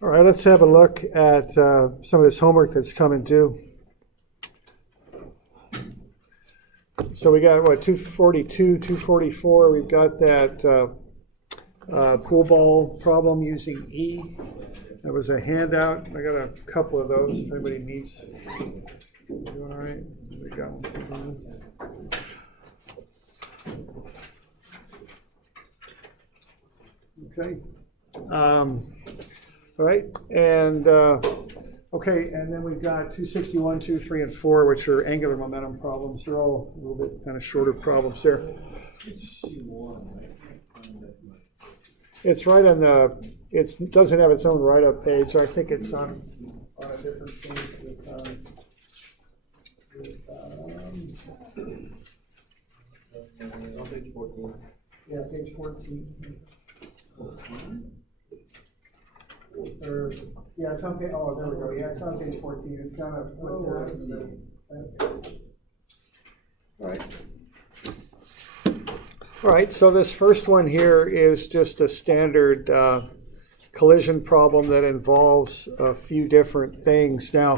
All right, let's have a look at some of this homework that's coming due. So we got, what, 242, 244. We've got that pool ball problem using E. That was a handout. I got a couple of those if anybody needs. Doing all right? We got one. Okay. All right, and okay, and then we've got 261, 2, 3, and 4, which are angular momentum problems. They're all a little bit kind of shorter problems there. It's right on the, it doesn't have its own write-up page. I think it's on a different page. It's on page 14. Yeah, page 14. Or, yeah, it's on page, oh, there we go. Yeah, it's on page 14. It's kind of put there. All right. All right, so this first one here is just a standard collision problem that involves a few different things. Now,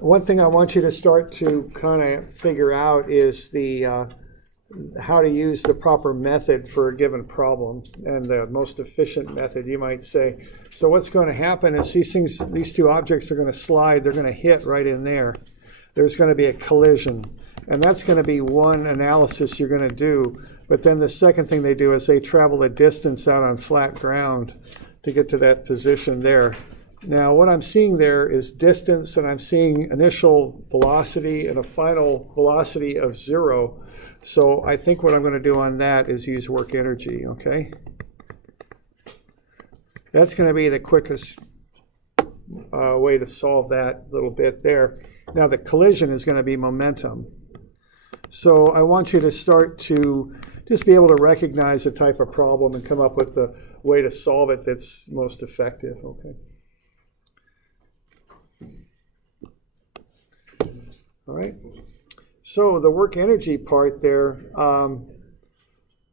one thing I want you to start to kind of figure out is the how to use the proper method for a given problem, and the most efficient method, you might say. So what's going to happen is these two objects are going to slide, they're going to hit right in there. There's going to be a collision, and that's going to be one analysis you're going to do. But then the second thing they do is they travel a distance out on flat ground to get to that position there. Now what I'm seeing there is distance, and I'm seeing initial velocity and a final velocity of 0. So I think what I'm going to do on that is use work energy, okay? That's going to be the quickest way to solve that little bit there. Now the collision is going to be momentum. So I want you to start to just be able to recognize the type of problem and come up with the way to solve it that's most effective, okay? All right. So the work energy part there,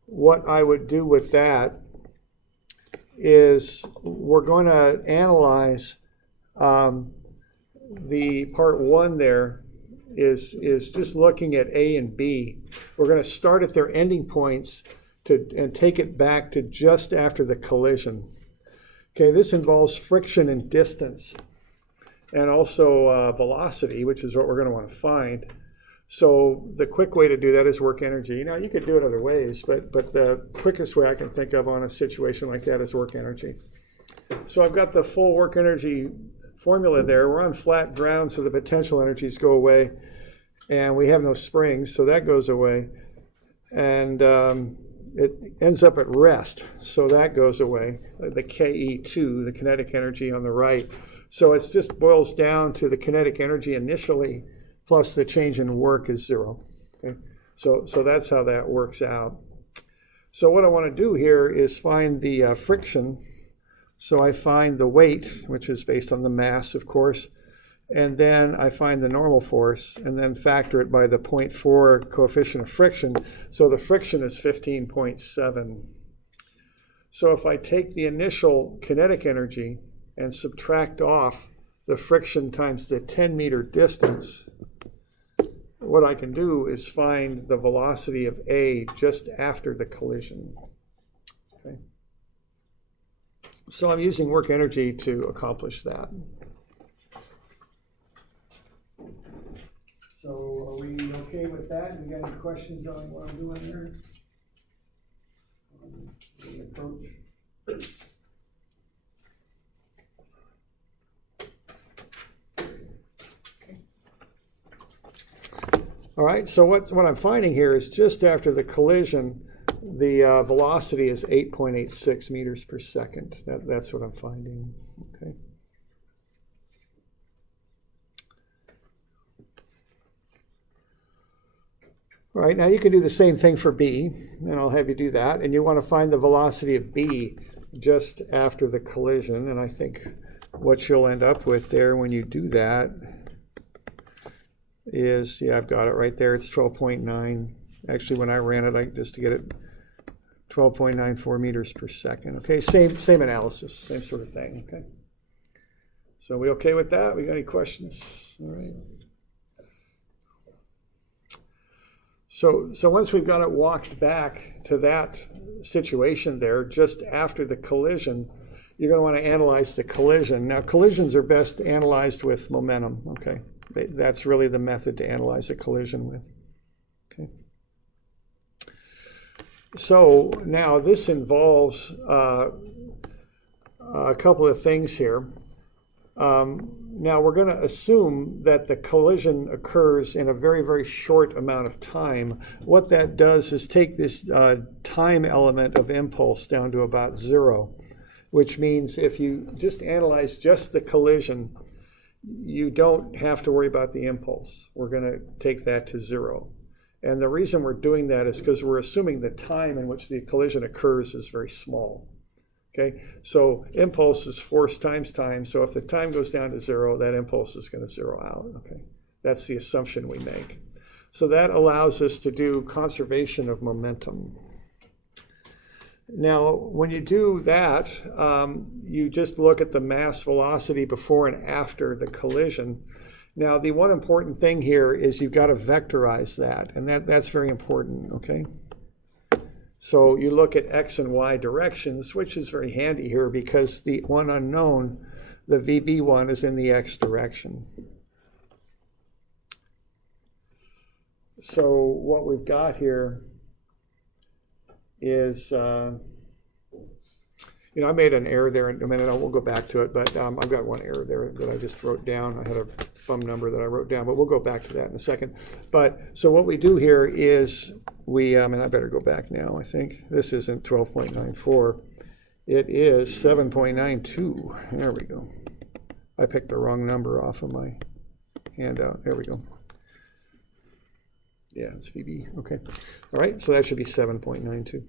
what I would do with that is we're going to analyze the part 1 there is just looking at A and B. We're going to start at their ending points and take it back to just after the collision. Okay, this involves friction and distance, and also velocity, which is what we're going to want to find. So the quick way to do that is work energy. Now you could do it other ways, but the quickest way I can think of on a situation like that is work energy. So I've got the full work energy formula there. We're on flat ground, so the potential energies go away, and we have no springs, so that goes away. And it ends up at rest, so that goes away. The KE2, the kinetic energy on the right. So it just boils down to the kinetic energy initially, plus the change in work is 0. Okay? So that's how that works out. So what I want to do here is find the friction. So I find the weight, which is based on the mass, of course, and then I find the normal force, and then factor it by the 0.4 coefficient of friction. So the friction is 15.7. So if I take the initial kinetic energy and subtract off the friction times the 10-meter distance, what I can do is find the velocity of A just after the collision. Okay. So I'm using work energy to accomplish that. So are we okay with that? You got any questions on what I'm doing there? The approach. All right, so what I'm finding here is just after the collision, the velocity is 8.86 meters per second. That's what I'm finding. Okay. All right, now you can do the same thing for B, and I'll have you do that. And you want to find the velocity of B just after the collision. And I think what you'll end up with there when you do that is, yeah, I've got it right there. It's 12.9. Actually, when I ran it, just to get it, 12.94 meters per second. Okay, same analysis, same sort of thing. Okay. So we okay with that? We got any questions? All right. So once we've got it walked back to that situation there, just after the collision, you're going to want to analyze the collision. Now, collisions are best analyzed with momentum, okay? That's really the method to analyze a collision with, okay? So now this involves a couple of things here. Now we're going to assume that the collision occurs in a very, very short amount of time. What that does is take this time element of impulse down to about 0, which means if you just analyze just the collision, you don't have to worry about the impulse. We're going to take that to 0. And the reason we're doing that is because we're assuming the time in which the collision occurs is very small. Okay, so impulse is force times time. So if the time goes down to 0, that impulse is going to 0 out. Okay, that's the assumption we make. So that allows us to do conservation of momentum. Now, when you do that, you just look at the mass velocity before and after the collision. Now, the one important thing here is you've got to vectorize that, and that's very important, okay? So you look at x and y directions, which is very handy here because the one unknown, the VB1, is in the x direction. So what we've got here is, I made an error there in a minute. I won't go back to it, but I've got one error there that I just wrote down. I had a thumb number that I wrote down, but we'll go back to that in a second. But so what we do here is and I better go back now, I think. This isn't 12.94. It is 7.92. There we go. I picked the wrong number off of my handout. There we go. Yeah, it's VB. Okay. All right, so that should be 7.92.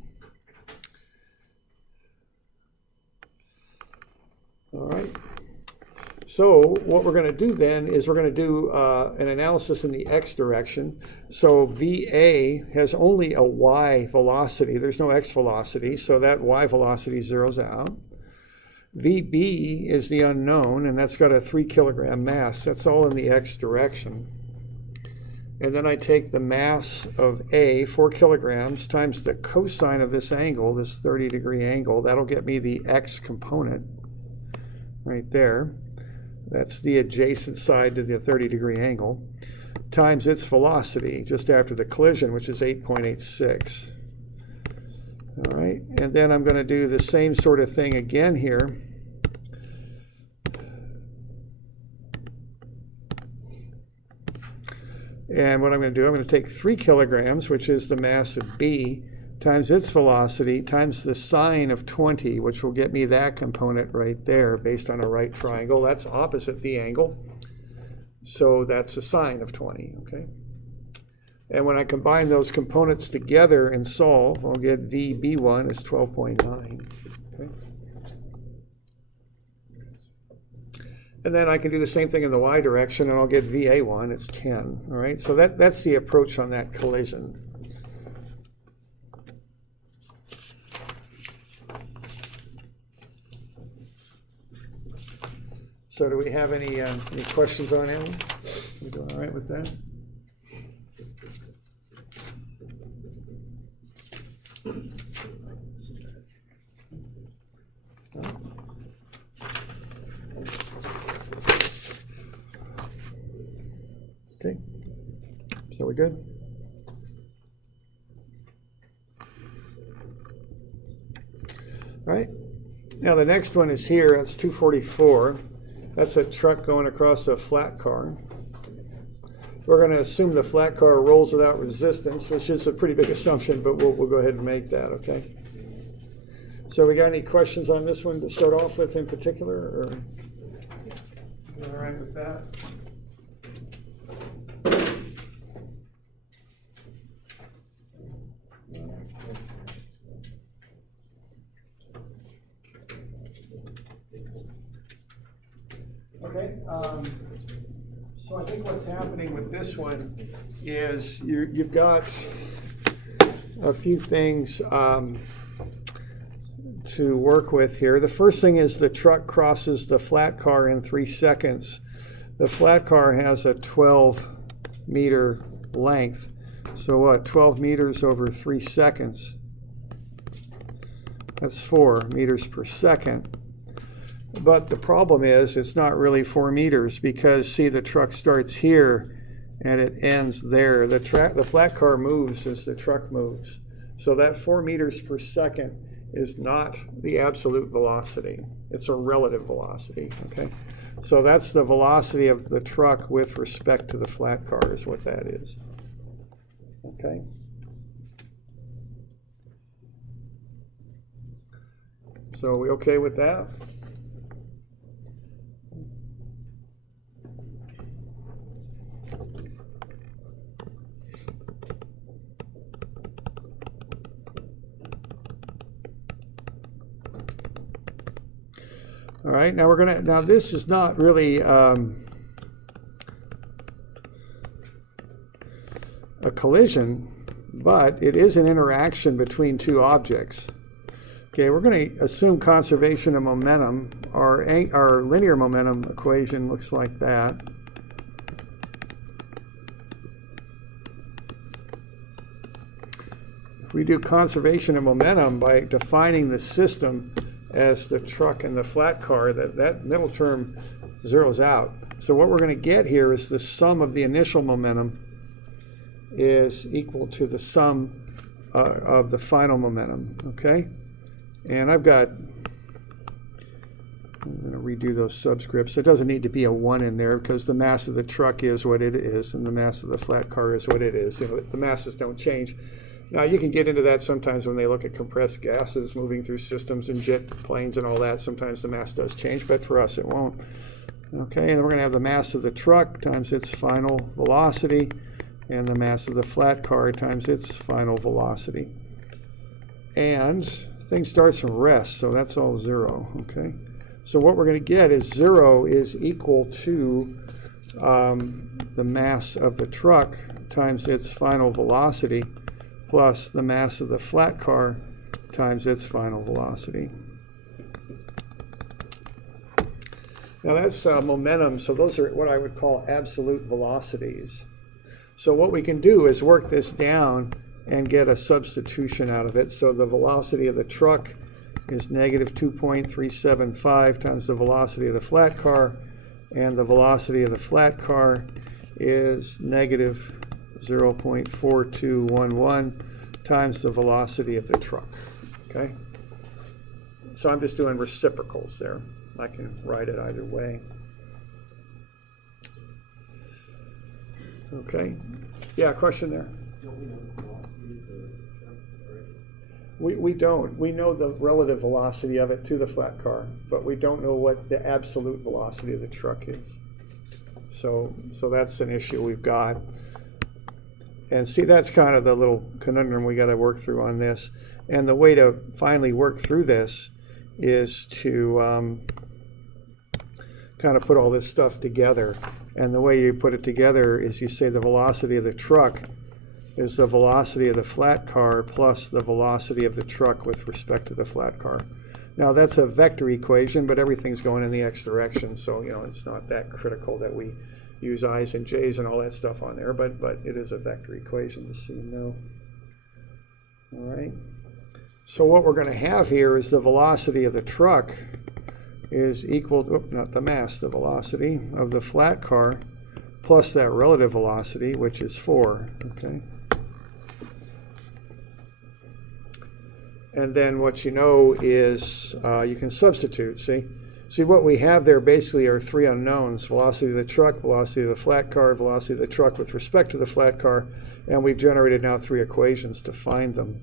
All right. So what we're going to do then is we're going to do an analysis in the x direction. So VA has only a y velocity. There's no x velocity, so that y velocity zeroes out. VB is the unknown, and that's got a 3 kilogram mass. That's all in the x direction. And then I take the mass of A, 4 kilograms, times the cosine of this angle, this 30-degree angle. That'll get me the x component right there. That's the adjacent side to the 30-degree angle, times its velocity just after the collision, which is 8.86. All right, and then I'm going to do the same sort of thing again here. And what I'm going to do, I'm going to take 3 kilograms, which is the mass of B, times its velocity, times the sine of 20, which will get me that component right there based on a right triangle. That's opposite the angle. So that's a sine of 20, okay? And when I combine those components together and solve, I'll get VB1 is 12.9, okay? And then I can do the same thing in the y direction, and I'll get VA1, it's 10, all right? So that's the approach on that collision. So do we have any questions on it? We doing all right with that? Okay, so we good? All right, now the next one is here, that's 244. That's a truck going across a flat car. We're going to assume the flat car rolls without resistance, which is a pretty big assumption, but we'll go ahead and make that, okay? So we got any questions on this one to start off with in particular? Or you all right with that? Okay, so I think what's happening with this one is you've got a few things to work with here. The first thing is the truck crosses the flat car in 3 seconds. The flat car has a 12-meter length. So what, 12 meters over 3 seconds? That's 4 meters per second. But the problem is it's not really 4 meters because, see, the truck starts here and it ends there. The flat car moves as the truck moves. So that 4 meters per second is not the absolute velocity. It's a relative velocity, okay? So that's the velocity of the truck with respect to the flat car is what that is, okay? So are we okay with that? All right, now this is not really a collision, but it is an interaction between two objects. Okay, we're going to assume conservation of momentum. Our linear momentum equation looks like that. If we do conservation of momentum by defining the system as the truck and the flat car, that middle term zeroes out. So what we're going to get here is the sum of the initial momentum is equal to the sum of the final momentum, okay? And I'm going to redo those subscripts. It doesn't need to be a 1 in there because the mass of the truck is what it is and the mass of the flat car is what it is. You know, the masses don't change. Now, you can get into that sometimes when they look at compressed gases moving through systems and jet planes and all that. Sometimes the mass does change, but for us it won't. Okay, and we're going to have the mass of the truck times its final velocity and the mass of the flat car times its final velocity. And thing starts from rest, so that's all 0, okay? So what we're going to get is 0 is equal to the mass of the truck times its final velocity plus the mass of the flat car times its final velocity. Now that's momentum, so those are what I would call absolute velocities. So what we can do is work this down and get a substitution out of it. So the velocity of the truck is negative 2.375 times the velocity of the flat car, and the velocity of the flat car is negative 0.4211 times the velocity of the truck, okay? So I'm just doing reciprocals there. I can write it either way. Okay, yeah, question there? Don't we know the velocity of the truck already? We don't. We know the relative velocity of it to the flat car, but we don't know what the absolute velocity of the truck is. So that's an issue we've got. And see, that's kind of the little conundrum we got to work through on this. And the way to finally work through this is to kind of put all this stuff together. And the way you put it together is you say the velocity of the truck is the velocity of the flat car plus the velocity of the truck with respect to the flat car. Now that's a vector equation, but everything's going in the x direction, so you know it's not that critical that we use i's and j's and all that stuff on there, but it is a vector equation, just so you know. All right. So what we're going to have here is the velocity of the truck is equal to, not the mass, the velocity of the flat car plus that relative velocity, which is 4, okay? And then what you know is you can substitute, see? See, what we have there basically are 3 unknowns: velocity of the truck, velocity of the flat car, velocity of the truck with respect to the flat car, and we've generated now 3 equations to find them.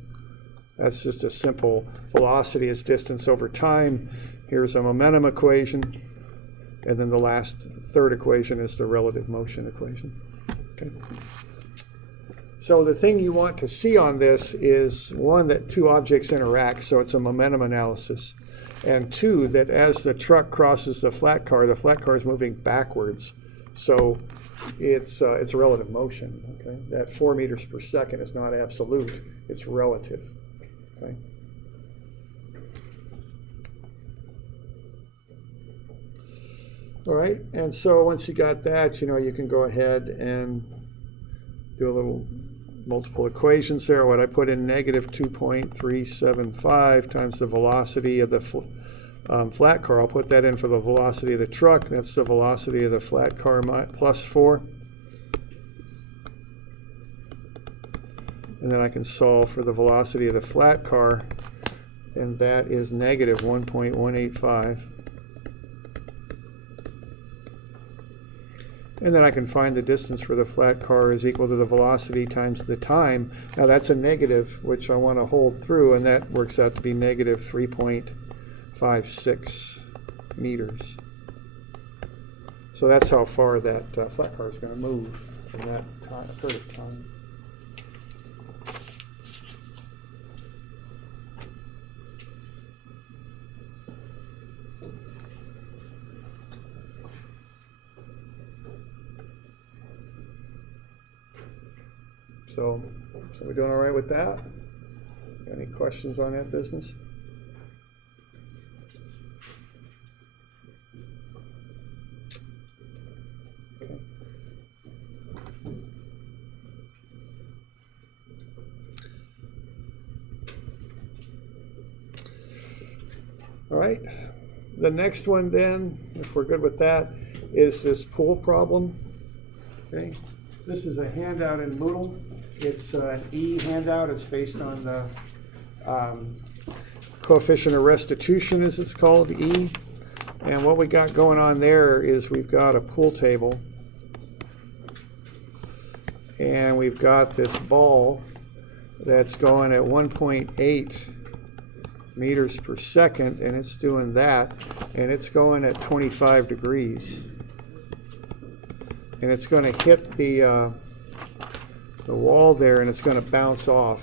That's just a simple velocity is distance over time. Here's a momentum equation, and then the last third equation is the relative motion equation. Okay. So the thing you want to see on this is, 1, that 2 objects interact, so it's a momentum analysis. And 2, that as the truck crosses the flat car is moving backwards. So it's relative motion, okay? That 4 meters per second is not absolute, it's relative, okay? All right, and so once you got that, you can go ahead and do a little multiple equations there. What I put in negative 2.375 times the velocity of the flat car. I'll put that in for the velocity of the truck. That's the velocity of the flat car plus 4. And then I can solve for the velocity of the flat car, and that is negative 1.185. And then I can find the distance for the flat car is equal to the velocity times the time. Now that's a negative, which I want to hold through, and that works out to be negative 3.56 meters. So that's how far that flat car is going to move in that period of time. So we're doing all right with that? Any questions on that business? Okay. All right. The next one then, if we're good with that, is this pool problem. Okay. This is a handout in Moodle. It's an E handout. It's based on the coefficient of restitution, as it's called, E. And what we got going on there is we've got a pool table. And we've got this ball that's going at 1.8 meters per second, and it's doing that. And it's going at 25 degrees. And it's going to hit the wall there, and it's going to bounce off.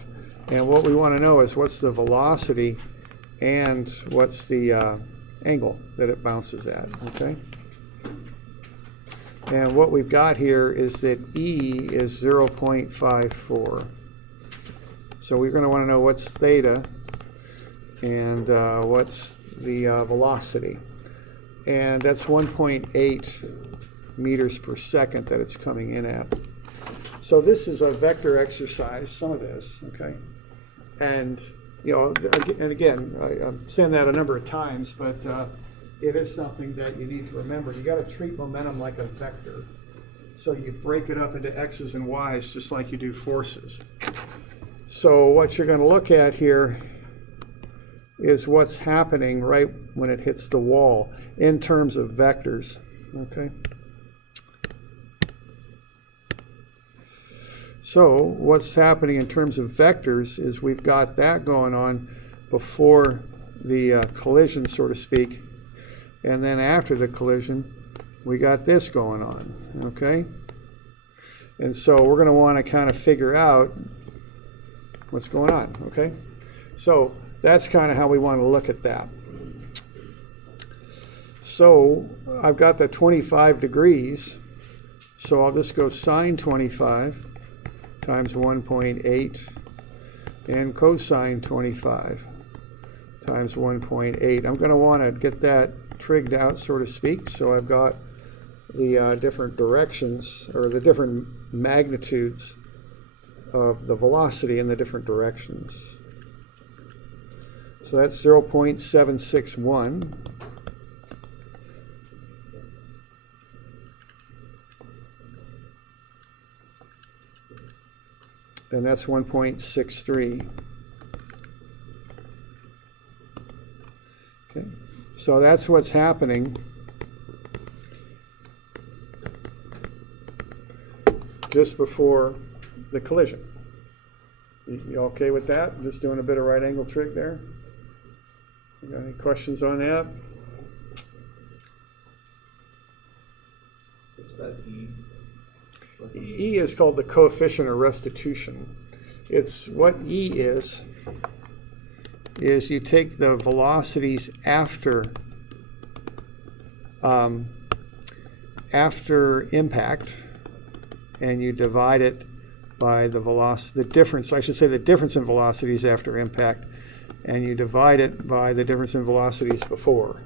And what we want to know is what's the velocity and what's the angle that it bounces at, okay? And what we've got here is that E is 0.54. So we're going to want to know what's theta and what's the velocity. And that's 1.8 meters per second that it's coming in at. So this is a vector exercise, some of this, okay? And, and again, I'm saying that a number of times, but it is something that you need to remember. You got to treat momentum like a vector. So you break it up into X's and Y's just like you do forces. So what you're going to look at here is what's happening right when it hits the wall in terms of vectors, okay? So what's happening in terms of vectors is we've got that going on before the collision, so to speak, and then after the collision, we got this going on, okay? And so we're going to want to kind of figure out what's going on, okay? So that's kind of how we want to look at that. So I've got the 25 degrees, so I'll just go sine 25 times 1.8 and cosine 25 times 1.8. I'm going to want to get that trigged out, so to speak, so I've got the different directions or the different magnitudes of the velocity in the different directions. So that's 0.761. And that's 1.63. Okay, so that's what's happening just before the collision. You okay with that? I'm just doing a bit of right angle trig there. You got any questions on that? What's that E? E is called the coefficient of restitution. It's what E is you take the velocities after impact, and you divide it by the velocity, the difference in velocities after impact, and you divide it by the difference in velocities before.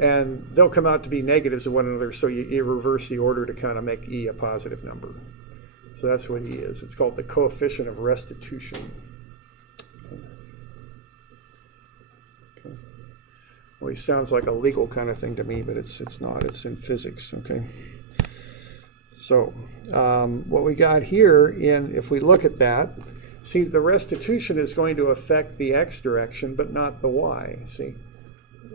and they'll come out to be negatives of one another, so you reverse the order to kind of make E a positive number. So that's what E is. It's called the coefficient of restitution. Okay. Well, it sounds like a legal kind of thing to me, but it's not. It's in physics, okay? So what we got here, if we look at that, see, the restitution is going to affect the x direction, but not the y, see?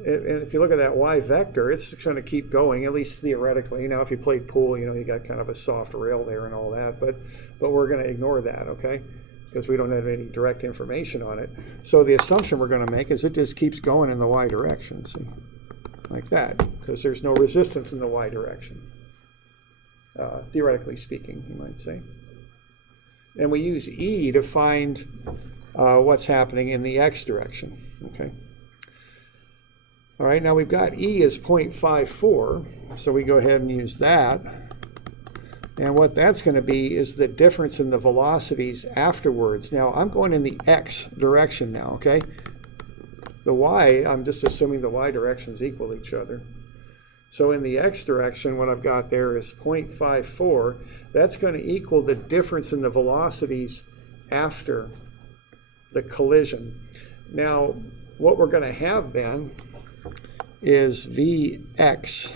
And if you look at that y vector, it's going to keep going, at least theoretically. Now, if you played pool, you got kind of a soft rail there and all that, but we're going to ignore that, okay? Because we don't have any direct information on it. So the assumption we're going to make is it just keeps going in the y direction, see? Like that, because there's no resistance in the y direction. Theoretically speaking, you might say. And we use E to find what's happening in the x direction, okay? All right, now we've got E as 0.54, so we go ahead and use that. And what that's going to be is the difference in the velocities afterwards. Now, I'm going in the x direction now, okay? The y, I'm just assuming the y directions equal each other. So in the x direction, what I've got there is 0.54. That's going to equal the difference in the velocities after the collision. Now, what we're going to have then is Vx.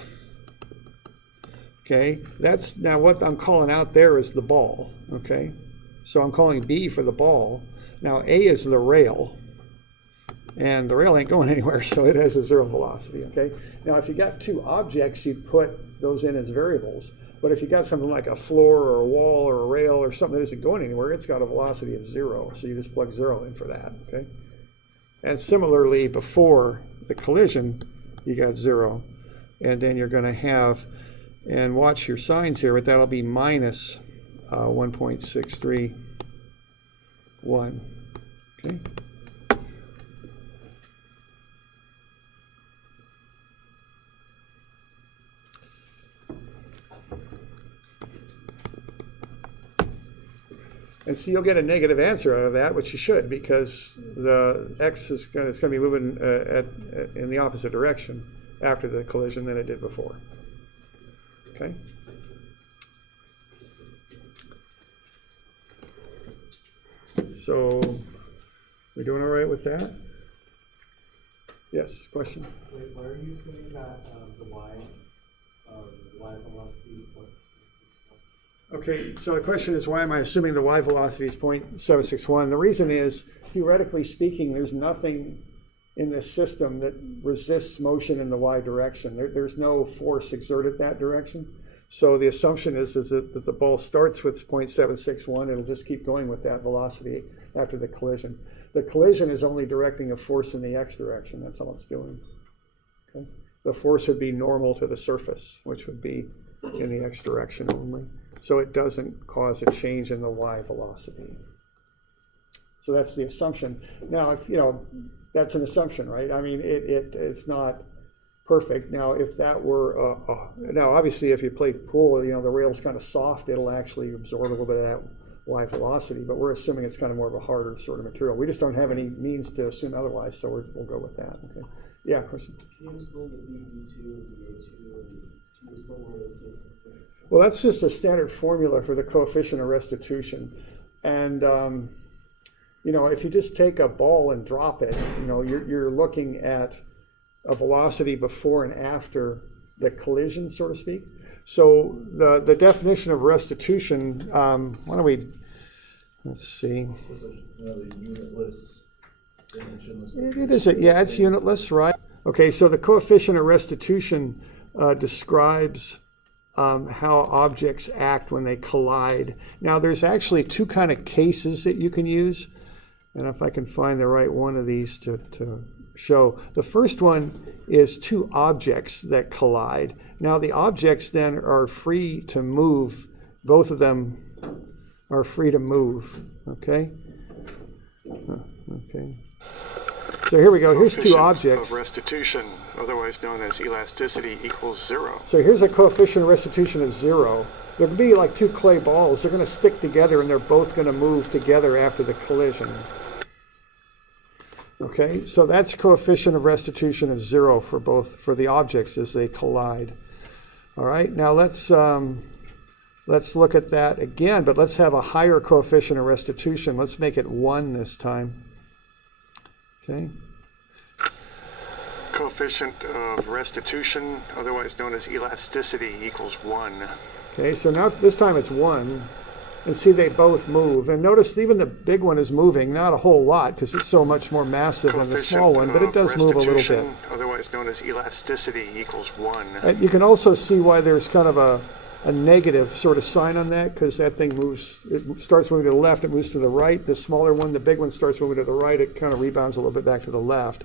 Okay, that's now what I'm calling out there is the ball. Okay, so I'm calling B for the ball. Now A is the rail. And the rail ain't going anywhere, so it has a zero velocity, okay? Now, if you got two objects, you'd put those in as variables. But if you got something like a floor or a wall or a rail or something that isn't going anywhere, it's got a velocity of 0. So you just plug 0 in for that, okay? And similarly, before the collision, you got 0. And then you're going to have, and watch your signs here, but that'll be minus 1.631, okay? And so you'll get a negative answer out of that, which you should, because the x is going to be moving in the opposite direction after the collision than it did before. Okay? So, we doing all right with that? Yes, question? Wait, why are you saying that the y velocity is 0.761? Okay, so the question is, why am I assuming the y velocity is 0.761? The reason is, theoretically speaking, there's nothing in this system that resists motion in the y direction. There's no force exerted that direction. So the assumption is that the ball starts with 0.761, it'll just keep going with that velocity after the collision. The collision is only directing a force in the x direction, that's all it's doing. Okay? The force would be normal to the surface, which would be in the x direction only. So it doesn't cause a change in the y velocity. So that's the assumption. Now, if that's an assumption, right? I mean, it's not perfect. Now, if that were, now obviously if you play pool, the rail's kind of soft, it'll actually absorb a little bit of that y velocity, but we're assuming it's kind of more of a harder sort of material. We just don't have any means to assume otherwise, so we'll go with that. Okay. Yeah, question? Can you explain the BB2 and BA2 and can you explain where those came from? Well, that's just a standard formula for the coefficient of restitution. And, if you just take a ball and drop it, you're looking at a velocity before and after the collision, so to speak. So the definition of restitution, why don't we, let's see. There's another unitless, dimensionless. It is, yeah, it's unitless, right? Okay, so the coefficient of restitution describes how objects act when they collide. Now, there's actually two kind of cases that you can use, and if I can find the right one of these to show. The first one is two objects that collide. Now, the objects then are free to move. Both of them are free to move, okay? Okay. So here we go. Here's two objects. Of restitution, otherwise known as elasticity, equals 0. So here's a coefficient of restitution of 0. There could be like two clay balls. They're going to stick together and they're both going to move together after the collision. Okay, so that's coefficient of restitution of 0 for the objects as they collide. All right, now let's look at that again, but let's have a higher coefficient of restitution. Let's make it 1 this time. Okay. Coefficient of restitution, otherwise known as elasticity, equals 1. Okay, so now this time it's 1. And see, they both move. And notice even the big one is moving, not a whole lot because it's so much more massive than the small one, but it does move a little bit. Otherwise known as elasticity, equals 1. And you can also see why there's kind of a negative sort of sign on that, because that thing moves, it starts moving to the left, it moves to the right. The smaller one, the big one, starts moving to the right, it kind of rebounds a little bit back to the left.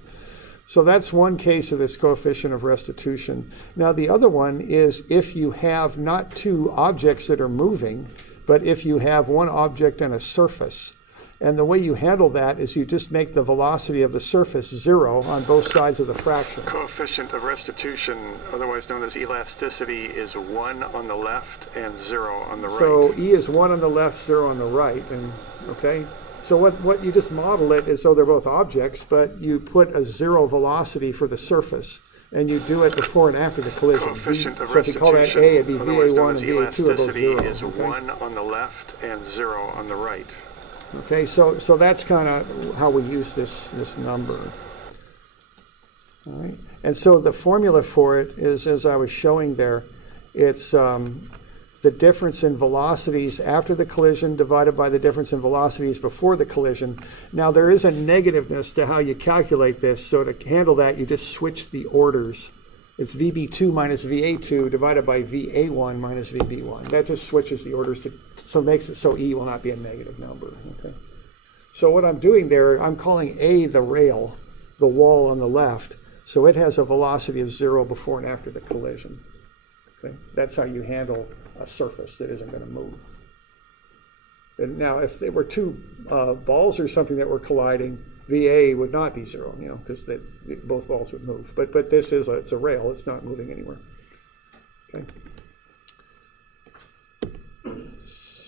So that's one case of this coefficient of restitution. Now the other one is if you have not two objects that are moving, but if you have one object and a surface. And the way you handle that is you just make the velocity of the surface 0 on both sides of the fraction. Coefficient of restitution, otherwise known as elasticity, is 1 on the left and 0 on the right. So E is 1 on the left, 0 on the right, and okay? So what you just model it as though they're both objects, but you put a 0 velocity for the surface, and you do it before and after the collision. Coefficient of so if you call that A, it'd be otherwise known VA1 as and VA2 are both 0. elasticity is Okay? 1 on the left and 0 on the right. Okay, so that's kind of how we use this number. All right, and so the formula for it is, as I was showing there, it's the difference in velocities after the collision divided by the difference in velocities before the collision. Now there is a negativeness to how you calculate this, so to handle that you just switch the orders. It's VB2 minus VA2 divided by VA1 minus VB1. That just switches the orders so it makes it so E will not be a negative number. Okay. So what I'm doing there, I'm calling A the rail, the wall on the left, so it has a velocity of 0 before and after the collision. Okay. That's how you handle a surface that isn't going to move. And now, if there were two balls or something that were colliding, VA would not be 0, because both balls would move. But this is it's a rail; it's not moving anywhere. Okay.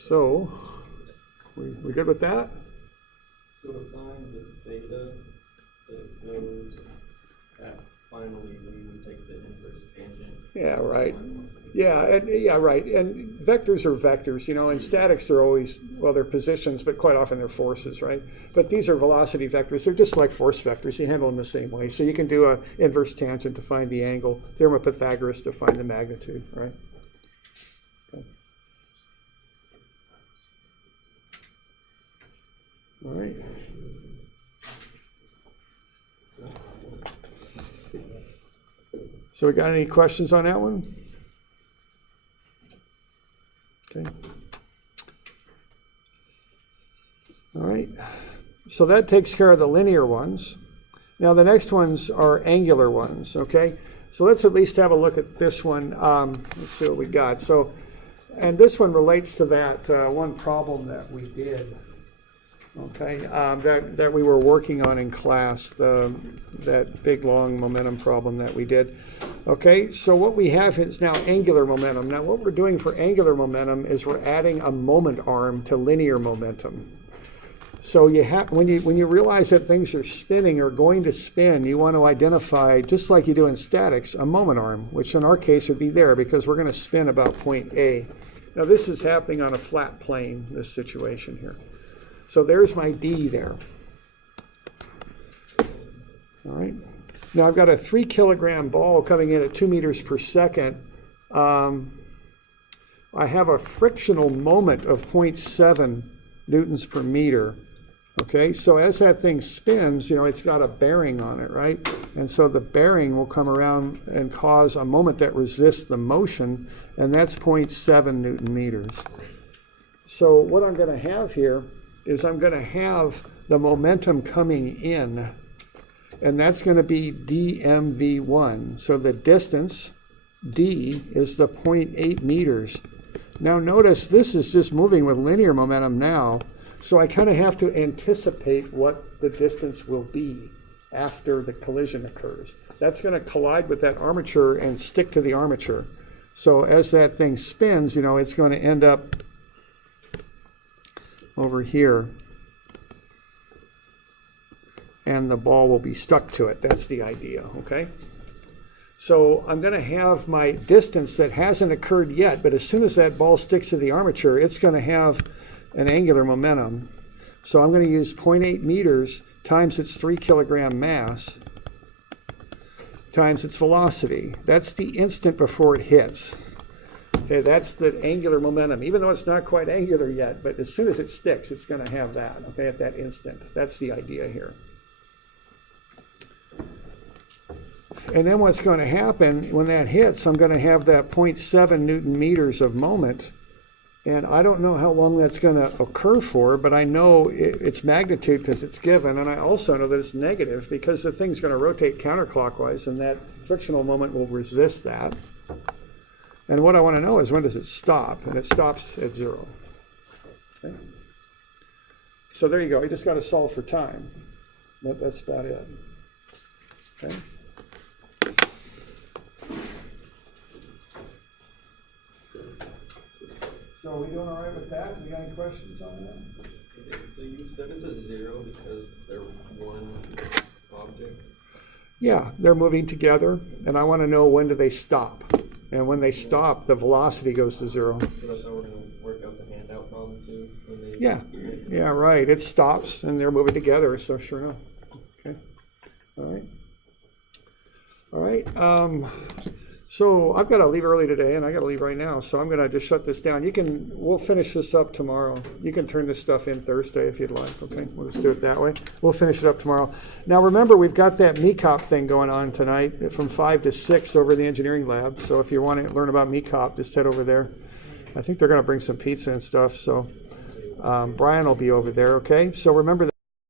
So, we good with that? So to find the theta that goes at finally, we would take the inverse tangent. Yeah, right. Yeah, right. And vectors are vectors. In statics, they're always, they're positions, but quite often they're forces, right? But these are velocity vectors. They're just like force vectors. You handle them the same way. So you can do an inverse tangent to find the angle, theorem of Pythagoras to find the magnitude, right? Okay. All right. So we got any questions on that one? Okay. All right. So that takes care of the linear ones. Now the next ones are angular ones, okay? So let's at least have a look at this one. Let's see what we got. So, and this one relates to that one problem that we did. Okay, that we were working on in class, that big long momentum problem that we did. Okay, so what we have is now angular momentum. Now what we're doing for angular momentum is we're adding a moment arm to linear momentum. So you have when you realize that things are spinning or going to spin, you want to identify, just like you do in statics, a moment arm, which in our case would be there because we're going to spin about point A. Now this is happening on a flat plane, this situation here. So there's my D there. All right. Now I've got a 3 kilogram ball coming in at 2 meters per second. I have a frictional moment of 0.7 newtons per meter. Okay, so as that thing spins, it's got a bearing on it, right? And so the bearing will come around and cause a moment that resists the motion, and that's 0.7 newton meters. So what I'm going to have here is I'm going to have the momentum coming in, and that's going to be dmv1. So the distance, d, is the 0.8 meters. Now notice this is just moving with linear momentum now, so I kind of have to anticipate what the distance will be after the collision occurs. That's going to collide with that armature and stick to the armature. So as that thing spins, it's going to end up over here. and the ball will be stuck to it. That's the idea, okay? So I'm going to have my distance that hasn't occurred yet, but as soon as that ball sticks to the armature, it's going to have an angular momentum. So I'm going to use 0.8 meters times its 3 kilogram mass times its velocity. That's the instant before it hits. Okay, that's the angular momentum, even though it's not quite angular yet, but as soon as it sticks, it's going to have that, okay, at that instant. That's the idea here. And then what's going to happen when that hits, I'm going to have that 0.7 Newton meters of moment. And I don't know how long that's going to occur for, but I know its magnitude because it's given. And I also know that it's negative because the thing's going to rotate counterclockwise, and that frictional moment will resist that. And what I want to know is, when does it stop? And it stops at 0. Okay? So there you go. You just got to solve for time. That's about it. Okay? So are we doing all right with that? You got any questions on that? Okay, so you set it to 0 because they're one object? Yeah, they're moving together, and I want to know, when do they stop? And when they stop, the velocity goes to 0. So that's how we're going to work out the handout problem too? When they Yeah, right. It stops, and they're moving together, so sure enough. Okay. All right. All right. So I've got to leave early today, and I got to leave right now, so I'm going to just shut this down. We'll finish this up tomorrow. You can turn this stuff in Thursday if you'd like, okay? We'll just do it that way. We'll finish it up tomorrow. Now remember, we've got that MECOP thing going on tonight from 5 to 6 over the engineering lab, so if you want to learn about MECOP, just head over there. I think they're going to bring some pizza and stuff, so Brian will be over there, okay? So remember that.